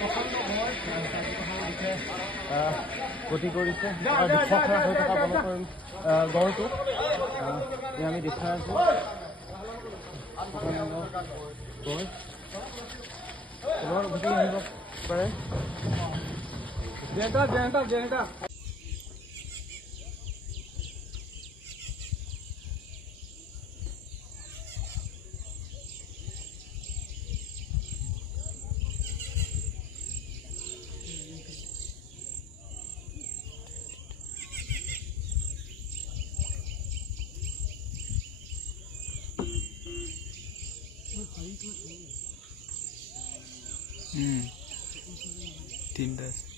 পচন্দ হয় গতি কৰিছে হৈ থকা বনপৰিম গড়টো আমি দেখাই আছোঁ গড় ঘূৰি আহিব পাৰে तीन 10